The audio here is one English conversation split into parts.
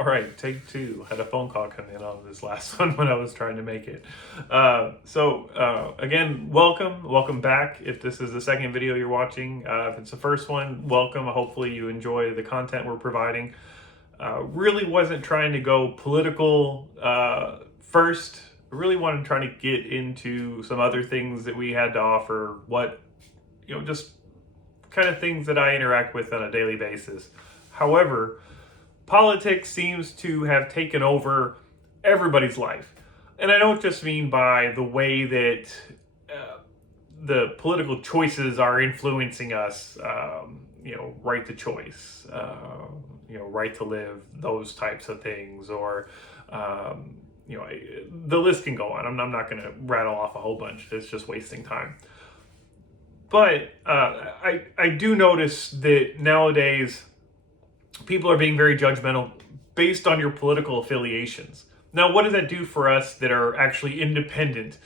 All right, take two. Had a phone call come in on this last one when I was trying to make it. Again, welcome back. If this is the second video you're watching, if it's the first one, welcome. Hopefully you enjoy the content we're providing. Really wasn't trying to go political first. Really wanted to try to get into some other things that we had to offer. Just kind of things that I interact with on a daily basis. However, politics seems to have taken over everybody's life. And I don't just mean by the way that the political choices are influencing us, right to choice, right to live, those types of things, or, the list can go on. I'm not going to rattle off a whole bunch. It's just wasting time. But I do notice that nowadays people are being very judgmental based on your political affiliations. Now, what does that do for us that are actually independent?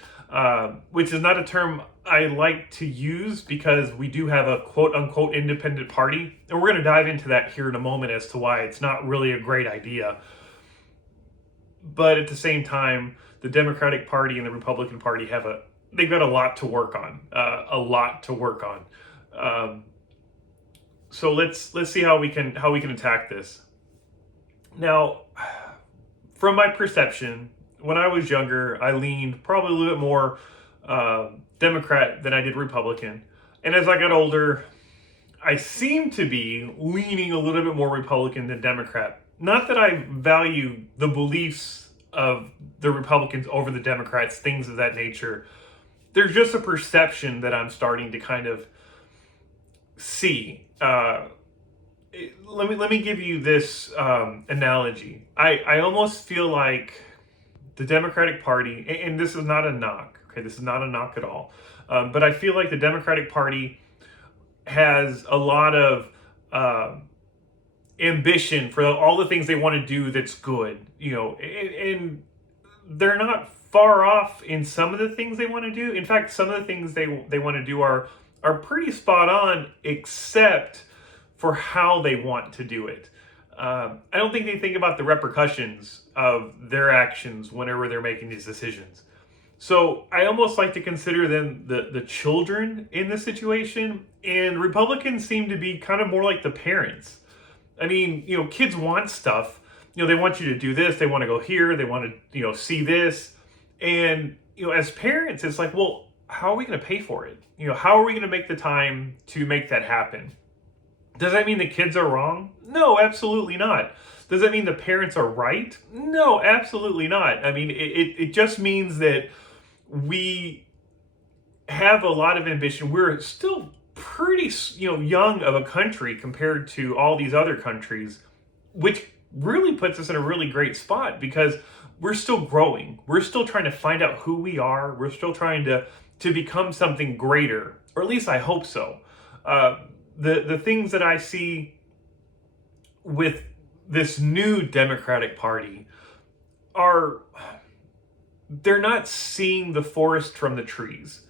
Which is not a term I like to use because we do have a quote-unquote independent party. And we're going to dive into that here in a moment as to why it's not really a great idea. But at the same time, the Democratic Party and the Republican Party they've got a lot to work on. So let's see how we can attack this. Now, from my perception, when I was younger, I leaned probably a little bit more Democrat than I did Republican. And as I got older, I seem to be leaning a little bit more Republican than Democrat. Not that I value the beliefs of the Republicans over the Democrats, things of that nature. There's just a perception that I'm starting to kind of see. Let me give you this analogy. I almost feel like the Democratic Party, and this is not a knock, okay? This is not a knock at all. But I feel like the Democratic Party has a lot of ambition for all the things they want to do that's good, and they're not far off in some of the things they want to do. In fact, some of the things they want to do are pretty spot on, except for how they want to do it. I don't think they think about the repercussions of their actions whenever they're making these decisions. So I almost like to consider them the children in this situation, and Republicans seem to be kind of more like the parents. I mean, kids want stuff. They want you to do this. They want to go here. They want to, see this. And, as parents, it's like, well, how are we going to pay for it? How are we going to make the time to make that happen? Does that mean the kids are wrong? No, absolutely not. Does that mean the parents are right? No, absolutely not. I mean, it just means that we have a lot of ambition. We're still pretty, young of a country compared to all these other countries, which really puts us in a really great spot because we're still growing. We're still trying to find out who we are. We're still trying to become something greater, or at least I hope so. The things that I see with this new Democratic Party they're not seeing the forest from the trees.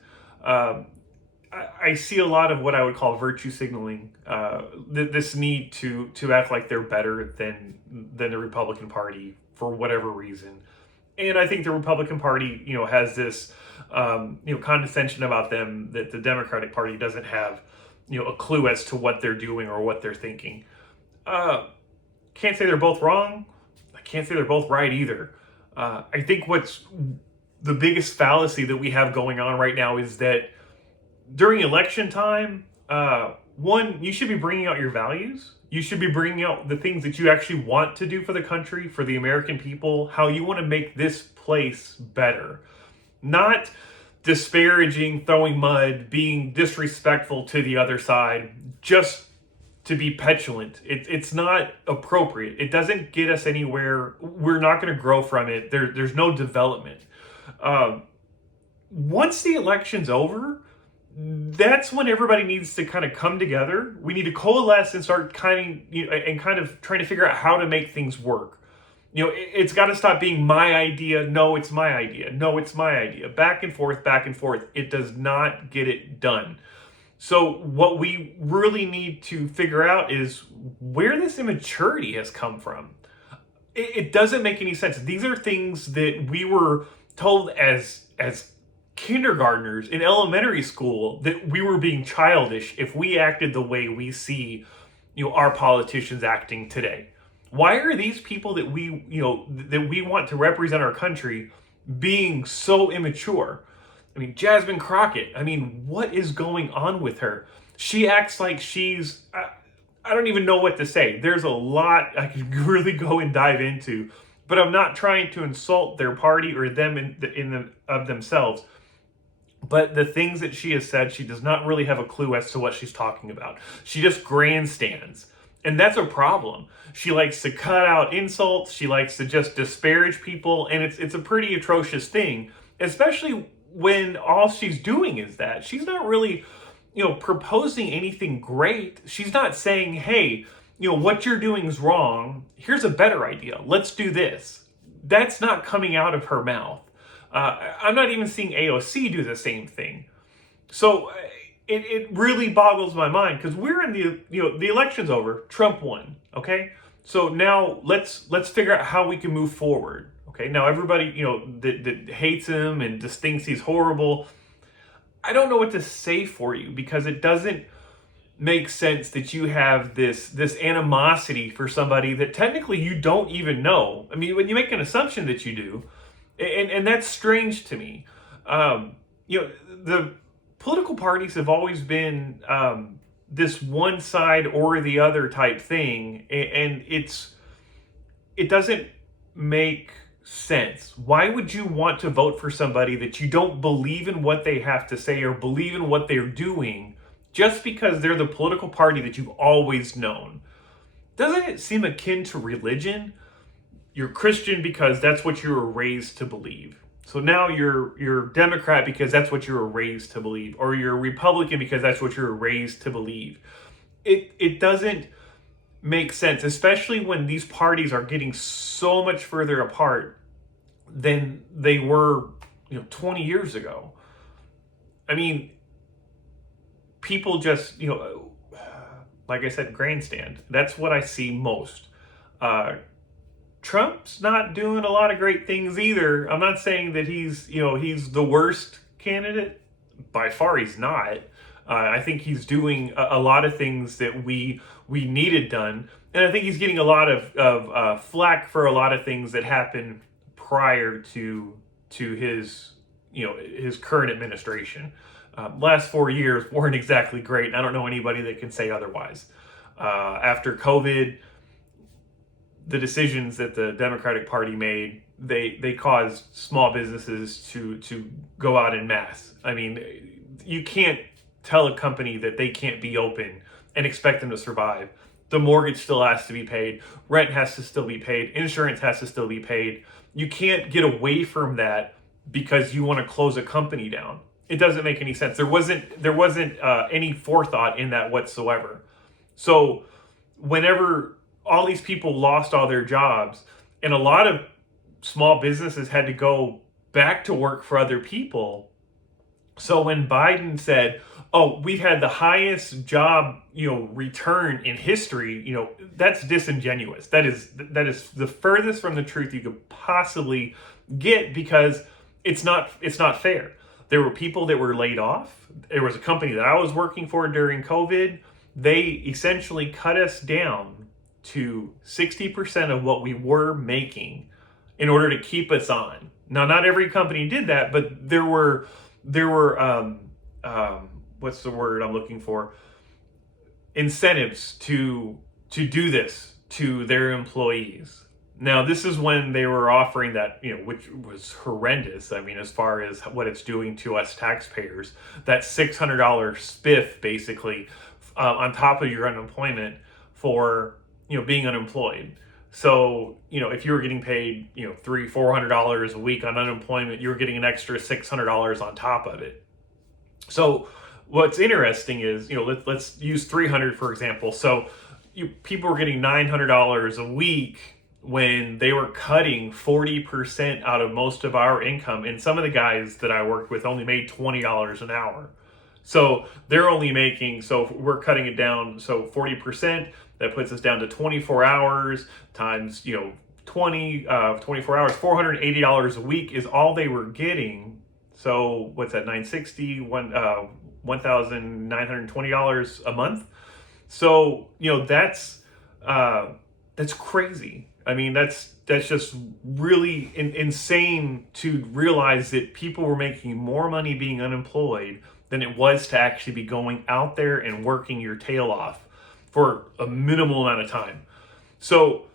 I see a lot of what I would call virtue signaling, this need to act like they're better than the Republican Party for whatever reason. And I think the Republican Party, has this, condescension about them that the Democratic Party doesn't have, a clue as to what they're doing or what they're thinking. Can't say they're both wrong. I can't say they're both right either. I think what's the biggest fallacy that we have going on right now is that during election time, one, you should be bringing out your values. You should be bringing out the things that you actually want to do for the country, for the American people, how you want to make this place better. Not disparaging, throwing mud, being disrespectful to the other side, just to be petulant. It's not appropriate. It doesn't get us anywhere. We're not going to grow from it. There's no development. Once the election's over, that's when everybody needs to kind of come together. We need to coalesce and start kind of trying to figure out how to make things work. It's got to stop being my idea. No, it's my idea. No, it's my idea. Back and forth, back and forth. It does not get it done. So what we really need to figure out is where this immaturity has come from. it doesn't make any sense. These are things that we were told as kindergartners in elementary school, that we were being childish if we acted the way we see, our politicians acting today. Why are these people that we want to represent our country being so immature? I mean, Jasmine Crockett, I mean, what is going on with her? She acts like she's I don't even know what to say. There's a lot I could really go and dive into, but I'm not trying to insult their party or them of themselves. But the things that she has said, she does not really have a clue as to what she's talking about. She just grandstands. And that's a problem. She likes to cut out insults. She likes to just disparage people. And it's a pretty atrocious thing, especially when all she's doing is that. She's not really, proposing anything great. She's not saying, hey, what you're doing is wrong. Here's a better idea. Let's do this. That's not coming out of her mouth. I'm not even seeing AOC do the same thing. So it really boggles my mind, because we're in the election's over. Trump won. Okay. So now let's figure out how we can move forward. Okay. Now everybody, that hates him and just thinks he's horrible, I don't know what to say for you, because it doesn't make sense that you have this animosity for somebody that technically you don't even know. I mean, when you make an assumption that you do, and that's strange to me. The political parties have always been this one side or the other type thing, and it doesn't make sense. Why would you want to vote for somebody that you don't believe in what they have to say or believe in what they're doing, just because they're the political party that you've always known? Doesn't it seem akin to religion? You're Christian because that's what you were raised to believe. So now you're Democrat because that's what you were raised to believe, or you're Republican because that's what you were raised to believe. It doesn't make sense, especially when these parties are getting so much further apart than they were, 20 years ago. I mean, people just, like I said, grandstand. That's what I see most. Trump's not doing a lot of great things either. I'm not saying that he's the worst candidate. By far, he's not. I think he's doing a lot of things that we needed done, and I think he's getting a lot of flack for a lot of things that happened prior to his his current administration. Last 4 years weren't exactly great, and I don't know anybody that can say otherwise. After COVID, the decisions that the Democratic Party made, they caused small businesses to go out en masse. I mean, you can't tell a company that they can't be open and expect them to survive. The mortgage still has to be paid. Rent has to still be paid. Insurance has to still be paid. You can't get away from that because you want to close a company down. It doesn't make any sense. There wasn't any forethought in that whatsoever. So whenever all these people lost all their jobs, and a lot of small businesses had to go back to work for other people. So when Biden said, "Oh, we've had the highest job, return in history," that's disingenuous. That is the furthest from the truth you could possibly get, because it's not fair. There were people that were laid off. There was a company that I was working for during COVID. They essentially cut us down to 60% of what we were making in order to keep us on. Now, not every company did that, but there were what's the word I'm looking for? Incentives to do this to their employees. Now, this is when they were offering that, which was horrendous. I mean, as far as what it's doing to us taxpayers, that $600 spiff, basically, on top of your unemployment for being unemployed. So, if you were getting paid, $300-400 a week on unemployment, you were getting an extra $600 on top of it. So what's interesting is, let's use 300 for example. So people were getting $900 a week when they were cutting 40% out of most of our income. And some of the guys that I worked with only made $20 an hour. So they're only making, so we're cutting it down. So 40%, that puts us down to 24 hours times, 24 hours, $480 a week is all they were getting. So what's that, 960, $1,920 a month. So, that's crazy. I mean, that's just really insane to realize that people were making more money being unemployed than it was to actually be going out there and working your tail off for a minimal amount of time. So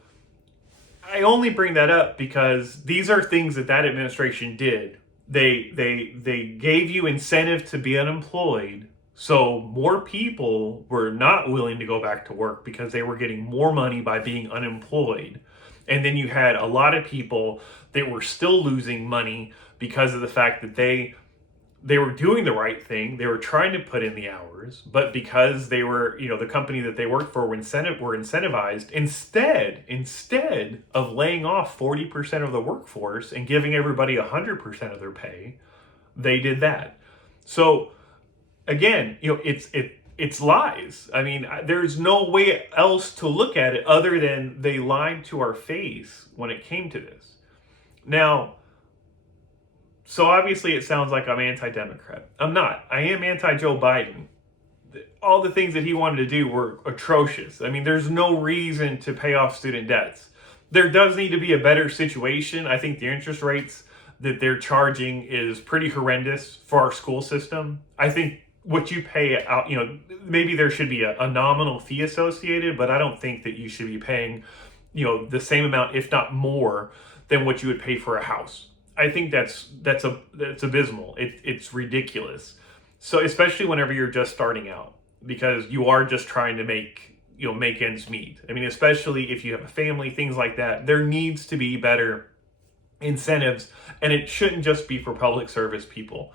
I only bring that up because these are things that administration did. They gave you incentive to be unemployed, so more people were not willing to go back to work because they were getting more money by being unemployed. And then you had a lot of people that were still losing money because of the fact that they were doing the right thing. They were trying to put in the hours, but because they were, the company that they worked for were incentivized, instead of laying off 40% of the workforce and giving everybody 100% of their pay, they did that. So again, it's lies. I mean, there's no way else to look at it other than they lied to our face when it came to this. Now, so obviously it sounds like I'm anti-Democrat. I'm not. I am anti-Joe Biden. All the things that he wanted to do were atrocious. I mean, there's no reason to pay off student debts. There does need to be a better situation. I think the interest rates that they're charging is pretty horrendous for our school system. I think what you pay out, maybe there should be a nominal fee associated, but I don't think that you should be paying, the same amount, if not more, than what you would pay for a house. I think that's abysmal. It's ridiculous. So especially whenever you're just starting out, because you are just trying to make ends meet. I mean, especially if you have a family, things like that, there needs to be better incentives, and it shouldn't just be for public service people.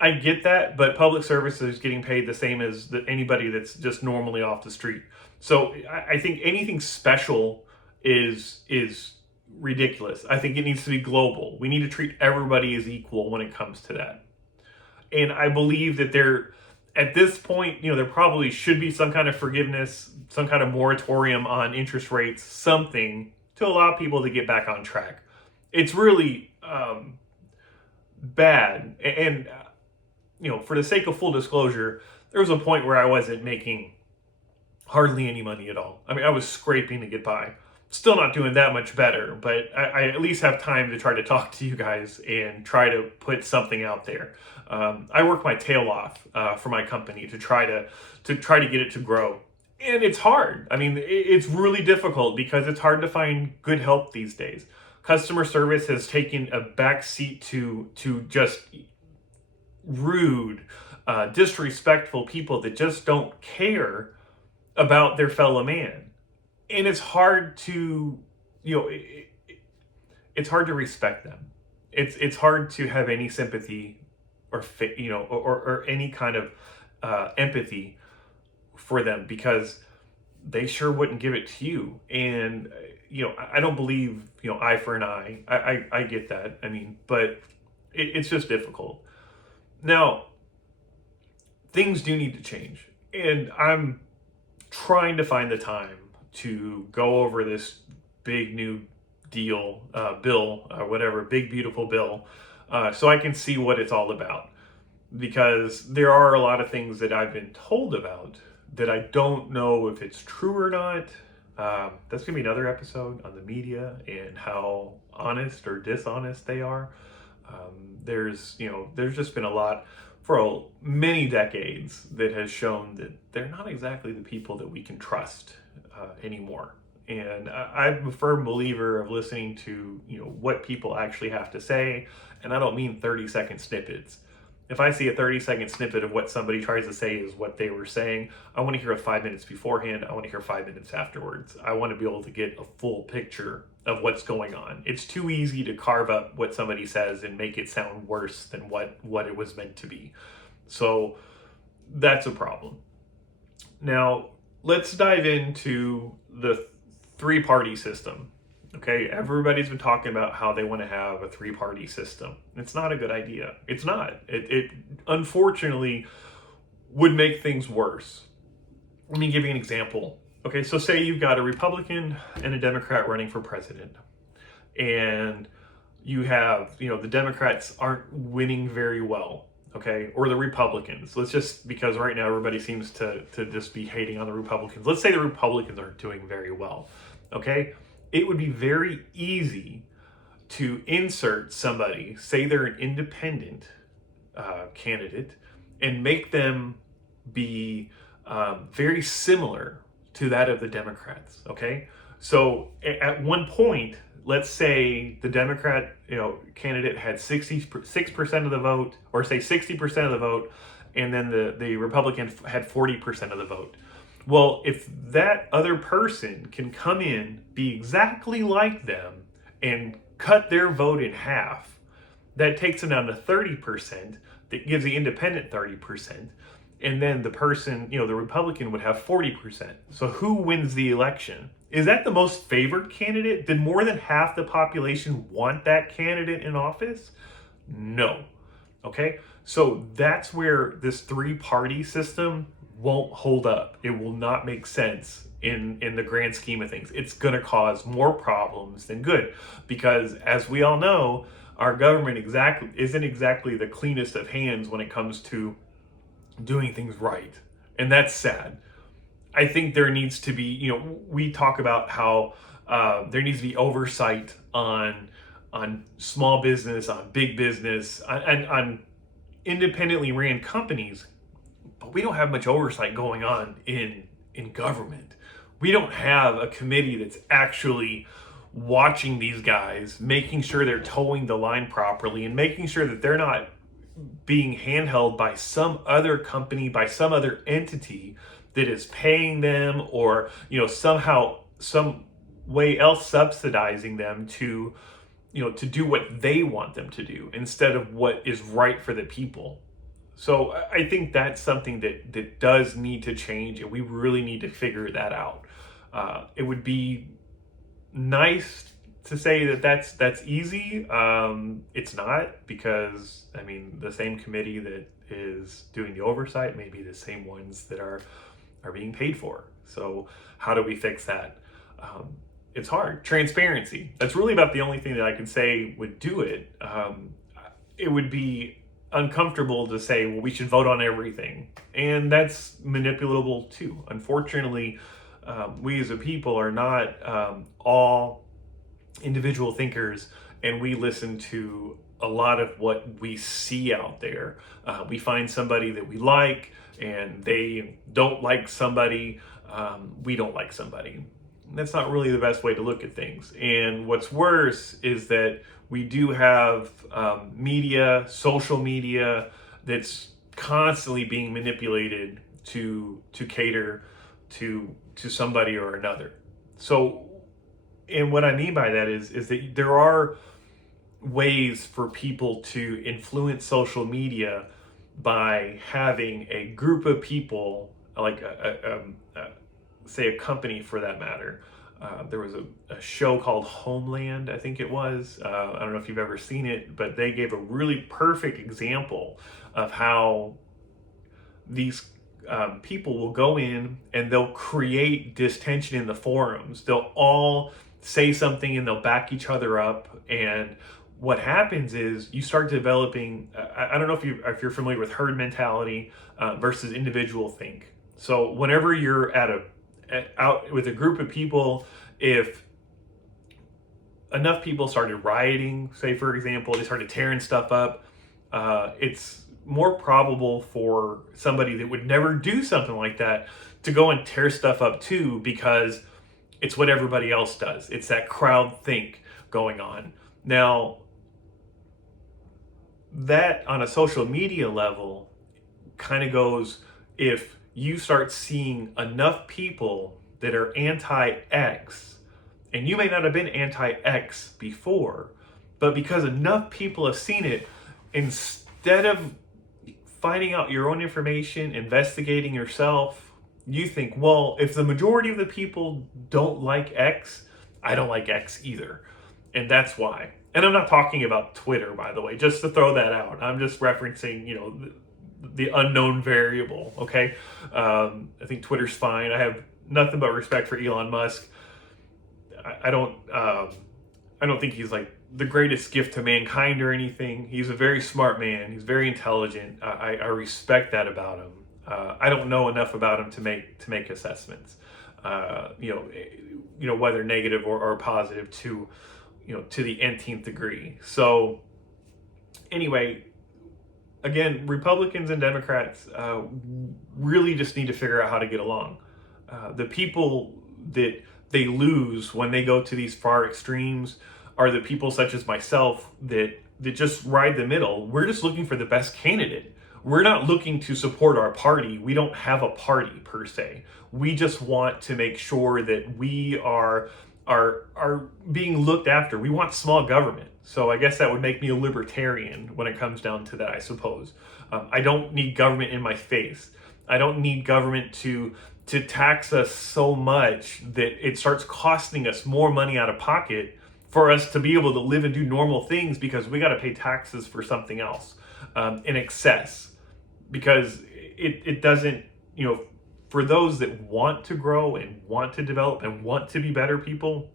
I get that, but public service is getting paid the same as anybody that's just normally off the street. So I think anything special is ridiculous. I think it needs to be global. We need to treat everybody as equal when it comes to that. And I believe that at this point, there probably should be some kind of forgiveness, some kind of moratorium on interest rates, something to allow people to get back on track. It's really bad. And for the sake of full disclosure, there was a point where I wasn't making hardly any money at all. I mean, I was scraping to get by. Still not doing that much better, but I at least have time to try to talk to you guys and try to put something out there. I work my tail off for my company to try to get it to grow, and it's hard. I mean, it's really difficult because it's hard to find good help these days. Customer service has taken a back seat to just rude, disrespectful people that just don't care about their fellow man. And it's hard to, it's hard to respect them. It's hard to have any sympathy or any kind of empathy for them, because they sure wouldn't give it to you. And, I don't believe, eye for an eye. I get that. I mean, but it's just difficult. Now, things do need to change. And I'm trying to find the time to go over this big new bill, big beautiful bill, so I can see what it's all about. Because there are a lot of things that I've been told about that I don't know if it's true or not. That's gonna be another episode on the media and how honest or dishonest they are. There's just been a lot for many decades that has shown that they're not exactly the people that we can trust anymore. And I'm a firm believer of listening to what people actually have to say, and I don't mean 30-second snippets. If I see a 30-second snippet of what somebody tries to say is what they were saying, I want to hear 5 minutes beforehand. I want to hear 5 minutes afterwards. I want to be able to get a full picture of what's going on. It's too easy to carve up what somebody says and make it sound worse than what it was meant to be. So that's a problem. Now, let's dive into the three-party system. Okay, everybody's been talking about how they want to have a three-party system. It's not a good idea. It's not. It unfortunately would make things worse. Let me give you an example. Okay, so say you've got a Republican and a Democrat running for president. and you have, the Democrats aren't winning very well, okay, or the Republicans. Let's just, because right now everybody seems to just be hating on the Republicans. Let's say the Republicans aren't doing very well, okay? It would be very easy to insert somebody, say they're an independent candidate, and make them be very similar to that of the Democrats, okay? So at one point, let's say the Democrat, candidate had 66% of the vote, or say 60% of the vote, and then the Republican had 40% of the vote. Well, if that other person can come in, be exactly like them, and cut their vote in half, that takes it down to 30%, that gives the independent 30%, and then the person, the Republican would have 40%. So who wins the election? Is that the most favored candidate? Did more than half the population want that candidate in office? No. Okay? So that's where this three-party system won't hold up. It will not make sense in the grand scheme of things. It's going to cause more problems than good, because as we all know, our government isn't exactly the cleanest of hands when it comes to doing things right. And that's sad. I think there needs to be, we talk about how there needs to be oversight on small business, on big business, on independently ran companies, but we don't have much oversight going on in government. We don't have a committee that's actually watching these guys, making sure they're towing the line properly, and making sure that they're not being handheld by some other company, by some other entity that is paying them, or somehow, some way else subsidizing them to do what they want them to do instead of what is right for the people. So I think that's something that does need to change, and we really need to figure that out. It would be nice to say that that's easy. It's not, because the same committee that is doing the oversight may be the same ones that are being paid for. So how do we fix that? It's hard. Transparency. That's really about the only thing that I can say would do it. It would be uncomfortable to say, well, we should vote on everything, and that's manipulable too. Unfortunately, we as a people are not all individual thinkers, and we listen to a lot of what we see out there. We find somebody that we like, and they don't like somebody. We don't like somebody. That's not really the best way to look at things. And what's worse is that we do have media, social media, that's constantly being manipulated to cater to somebody or another. So, and what I mean by that is that there are ways for people to influence social media by having a group of people, like say a company for that matter. There was a show called Homeland, I think it was. I don't know if you've ever seen it, but they gave a really perfect example of how these people will go in and they'll create distension in the forums. They'll all say something and they'll back each other up. And what happens is you start developing, I don't know if you're familiar with herd mentality versus individual think. So whenever you're out with a group of people, if enough people started rioting, say for example, they started tearing stuff up, it's more probable for somebody that would never do something like that to go and tear stuff up too, because it's what everybody else does. It's that crowd think going on. Now, that on a social media level kind of goes, if you start seeing enough people that are anti-X, and you may not have been anti-X before, but because enough people have seen it, instead of finding out your own information, investigating yourself, you think, well, if the majority of the people don't like X, I don't like X either. And that's why. And I'm not talking about Twitter, by the way, just to throw that out. I'm just referencing, the unknown variable, okay? I think Twitter's fine. I have nothing but respect for Elon Musk. I I don't think he's like the greatest gift to mankind or anything. He's a very smart man. He's very intelligent. I respect that about him. I don't know enough about him to make assessments. Whether negative or positive to the nth degree. So anyway, again, Republicans and Democrats really just need to figure out how to get along. The people that they lose when they go to these far extremes are the people such as myself that just ride the middle. We're just looking for the best candidate. We're not looking to support our party. We don't have a party per se. We just want to make sure that we are being looked after. We want small government. So I guess that would make me a libertarian when it comes down to that, I suppose. I don't need government in my face. I don't need government to tax us so much that it starts costing us more money out of pocket for us to be able to live and do normal things, because we got to pay taxes for something else in excess. Because it doesn't, for those that want to grow and want to develop and want to be better people,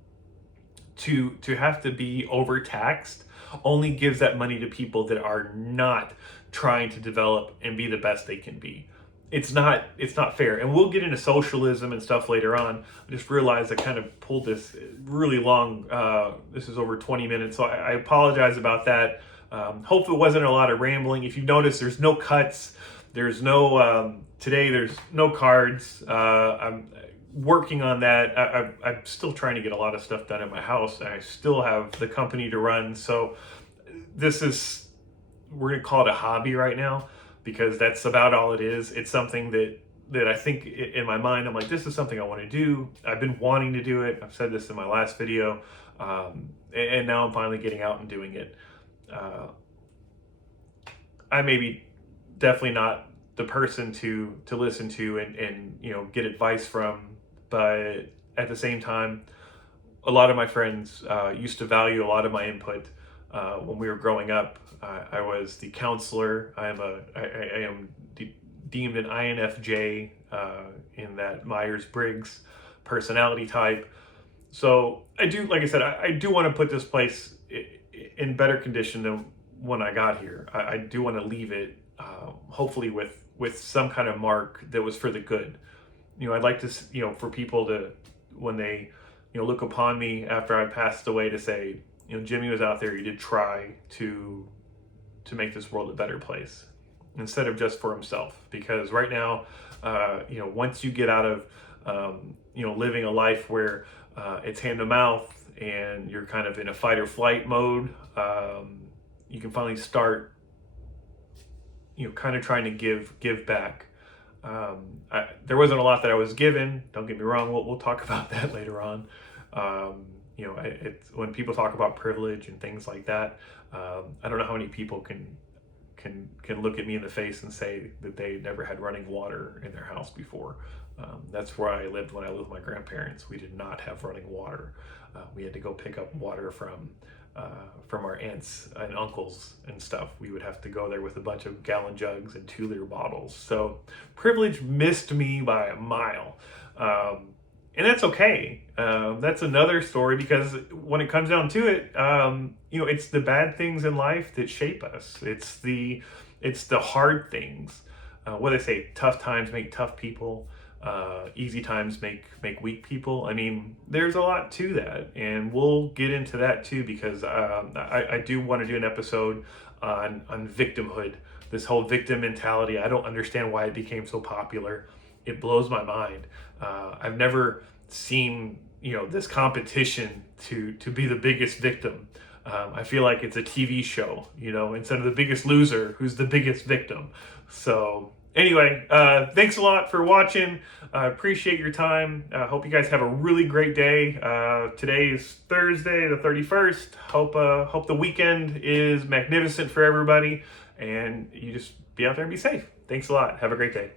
to have to be overtaxed only gives that money to people that are not trying to develop and be the best they can be. It's not fair. And we'll get into socialism and stuff later on. I just realized I kind of pulled this really long. This is over 20 minutes, so I apologize about that. Hopefully it wasn't a lot of rambling. If you've noticed, there's no cuts. There's no, today there's no cards. I'm working on that. I'm still trying to get a lot of stuff done at my house. I still have the company to run. So this is, we're going to call it a hobby right now, because that's about all it is. It's something that I think in my mind, I'm like, this is something I want to do. I've been wanting to do it. I've said this in my last video. And now I'm finally getting out and doing it. I may be definitely not the person to listen to and get advice from, but at the same time, a lot of my friends used to value a lot of my input when we were growing up. I was the counselor. I am deemed an INFJ in that Myers-Briggs personality type. So I do, like I said, I do want to put this place in better condition than when I got here. I do want to leave it, hopefully with some kind of mark that was for the good. I'd like to, for people to, when they, look upon me after I passed away, to say, Jimmy was out there. He did try to make this world a better place, instead of just for himself. Because right now, once you get out of, living a life where it's hand to mouth and you're kind of in a fight or flight mode, you can finally start, kind of trying to give back. There wasn't a lot that I was given. Don't get me wrong. We'll talk about that later on. When people talk about privilege and things like that, I don't know how many people can look at me in the face and say that they never had running water in their house before. That's where I lived when I lived with my grandparents. We did not have running water. We had to go pick up water from our aunts and uncles and stuff. We would have to go there with a bunch of gallon jugs and 2-liter bottles. So privilege missed me by a mile. And that's okay. That's another story, because when it comes down to it, it's the bad things in life that shape us. It's the hard things. What they say, tough times make tough people. Easy times make weak people. I mean, there's a lot to that, and we'll get into that too, because I do want to do an episode on victimhood, this whole victim mentality. I don't understand why it became so popular. It blows my mind. I've never seen this competition to be the biggest victim. I feel like it's a TV show, instead of the biggest loser, who's the biggest victim. So anyway, thanks a lot for watching. I appreciate your time. I hope you guys have a really great day. Today is Thursday, the 31st. Hope the weekend is magnificent for everybody, and you just be out there and be safe. Thanks a lot. Have a great day.